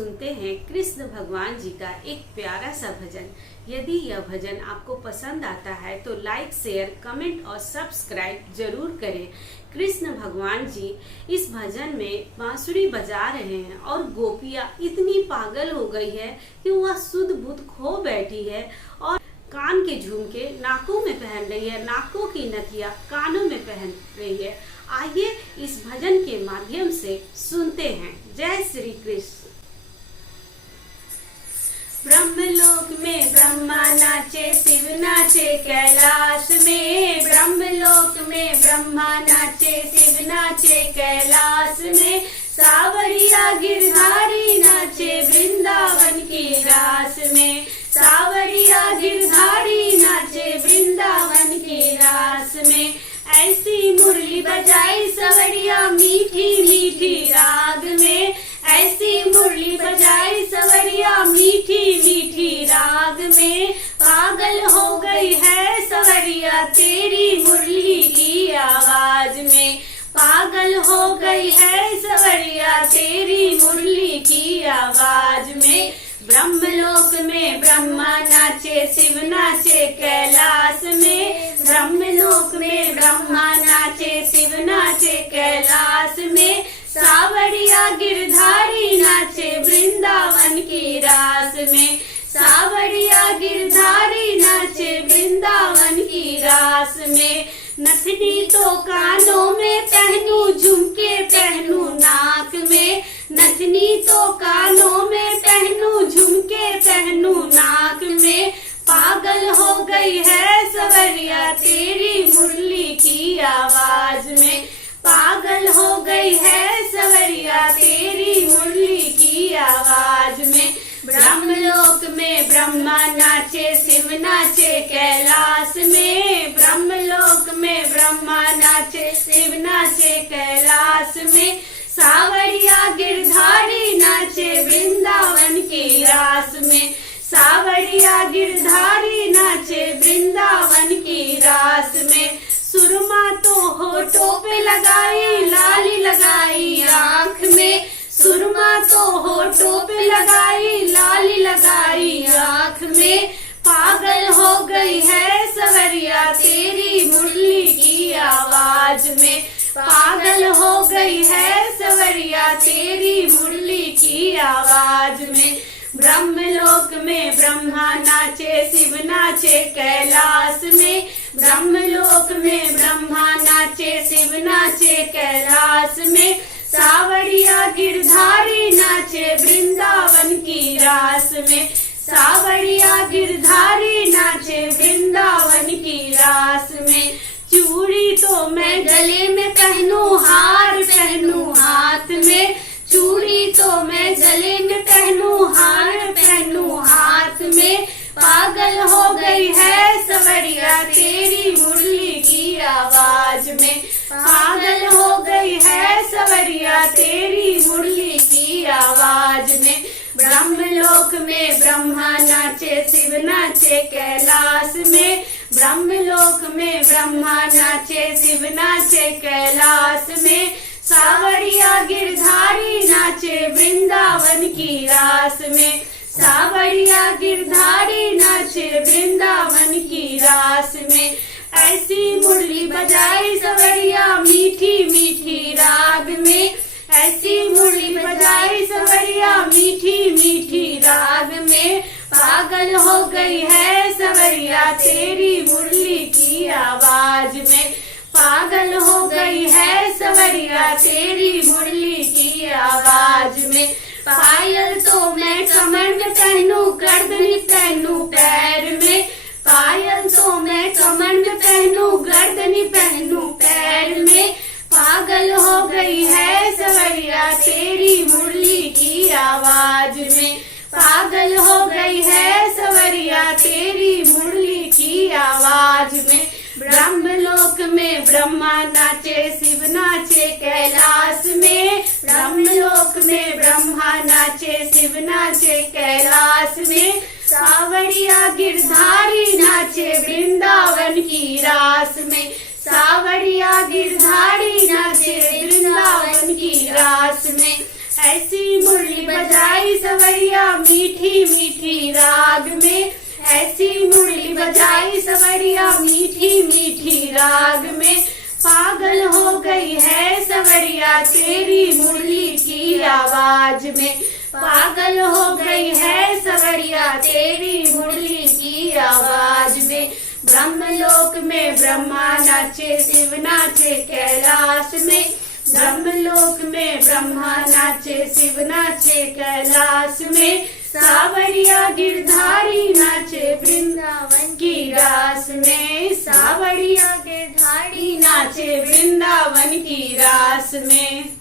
सुनते हैं कृष्ण भगवान जी का एक प्यारा सा भजन। यदि यह भजन आपको पसंद आता है तो लाइक, शेयर, कमेंट और सब्सक्राइब जरूर करें। कृष्ण भगवान जी इस भजन में बांसुरी बजा रहे हैं और गोपियां इतनी पागल हो गई है कि वह सुध बुध खो बैठी है और कान के झुमके नाकों में पहन रही है, नाकों की नथिया कानों में पहन रही है। आइए इस भजन के माध्यम से सुनते हैं। जय श्री कृष्ण। ब्रह्मलोक में ब्रह्मा नाचे, शिव नाचे कैलाश में। ब्रह्मलोक में ब्रह्मा नाचे, शिव नाचे कैलाश में। सावरिया गिरधारी नाचे वृंदावन की रास में। सावरिया गिरधारी नाचे वृंदावन की रास में। ऐसी मुरली बजाई सवरिया मीठी मीठी राग में। ऐसी मुरली बजाई सवरिया मीठी मीठी राग में। पागल हो गई है सवरिया तेरी मुरली की आवाज में। पागल हो गई है सवरिया तेरी मुरली की आवाज में। ब्रह्मलोक में ब्रह्मा नाचे, शिव नाचे कैलाश में। ब्रह्मलोक में ब्रह्मा नाचे, शिव नाचे कैलाश में। सावरिया गिरधारी नाचे वृंदावन की रास में। सावरिया गिरधारी नाचे वृंदावन की रास में। नथनी तो कानों में पहनू, झुमके पहनू नाक में। नथनी तो कानों में पहनू, झुमके पहनू नाक में। पागल हो गई है सवरिया तेरी मुरली की आवाज में। पागल हो गई है सवरिया तेरी मुरली की आवाज में। ब्रह्मलोक में ब्रह्मा नाचे, शिव नाचे कैलाश में। ब्रह्मलोक में ब्रह्मा नाचे, शिव नाचे कैलाश में। सावरिया गिरधारी नाचे वृंदावन की रास में। सावरिया गिरधारी नाचे वृंदावन की रास में। सुरमा तो होठों पे लगाई, लाली लगाई आँख में। सुरमा तो होठों पे लगाई, लाली लगाई आँख में। पागल हो गई है सवरिया तेरी मुरली की आवाज में। पागल हो गई है सवरिया तेरी मुरली की आवाज में। ब्रह्मलोक में ब्रह्मा नाचे, शिव नाचे कैलाश में। ब्रह्मलोक में ब्रह्मा नाचे, शिव नाचे कैलाश में। सावरिया गिरधारी नाचे वृंदावन की रास में। सावरिया गिरधारी नाचे वृंदावन की रास में। चूड़ी तो मैं गले में पहनू, हार पहनू हाथ में। चूड़ी तो मैं गले में पहनू, हार पहनू हाथ में। पागल हो गई है सवरिया तेरी मुरली की आवाज में। पागल हो गई है सवरिया तेरी मुरली की आवाज में। ब्रह्मलोक में ब्रह्मा नाचे, शिव नाचे कैलाश में। ब्रह्मलोक में ब्रह्मा नाचे, शिव नाचे कैलाश में। सावरिया गिरधारी नाचे वृंदावन की रास में। सावरिया गिरधारी नाचे वृंदावन की रास में। ऐसी मुरली बजाई सवरिया मीठी मीठी राग में। ऐसी मुरली बजाई सवरिया मीठी मीठी राग में। पागल हो गई है सवरिया तेरी मुरली की आवाज में। पागल हो गई है सवरिया तेरी मुरली की आवाज में। पायल तो मैं कमर में पहनू, गर्दनी पहनू पैर में। पायल तो मैं कमर में पहनू, गर्दनी पहनू पैर में। पागल हो गई है सवरिया तेरी मुरली की आवाज में। पागल हो गई है सवरिया तेरी मुरली की आवाज में। ब्रह्मलोक में ब्रह्मा नाचे, शिव नाचे कैलाश में। ब्रह्मलोक में ब्रह्मा नाचे, शिव नाचे कैलाश में। सावरिया गिरधारी नाचे वृंदावन की रास में। सावरिया गिरधारी नाचे वृंदावन की रास में। ऐसी मुरली बजाई सवरिया मीठी मीठी राग में, ऐसी मुरली बजाई सवरिया मीठी मीठी राग में। पागल हो गई है सवरिया तेरी मुरली की आवाज में, पागल हो गई है सवरिया तेरी मुरली की आवाज में। ब्रह्मलोक में ब्रह्मा नाचे शिव नाचे कैलाश में, ब्रह्मलोक में ब्रह्मा नाचे शिव नाचे कैलाश में। सावरिया गिरधारी नाचे वृंदावन की रास में, सावरिया गिरधारी नाचे वृंदावन की रास में।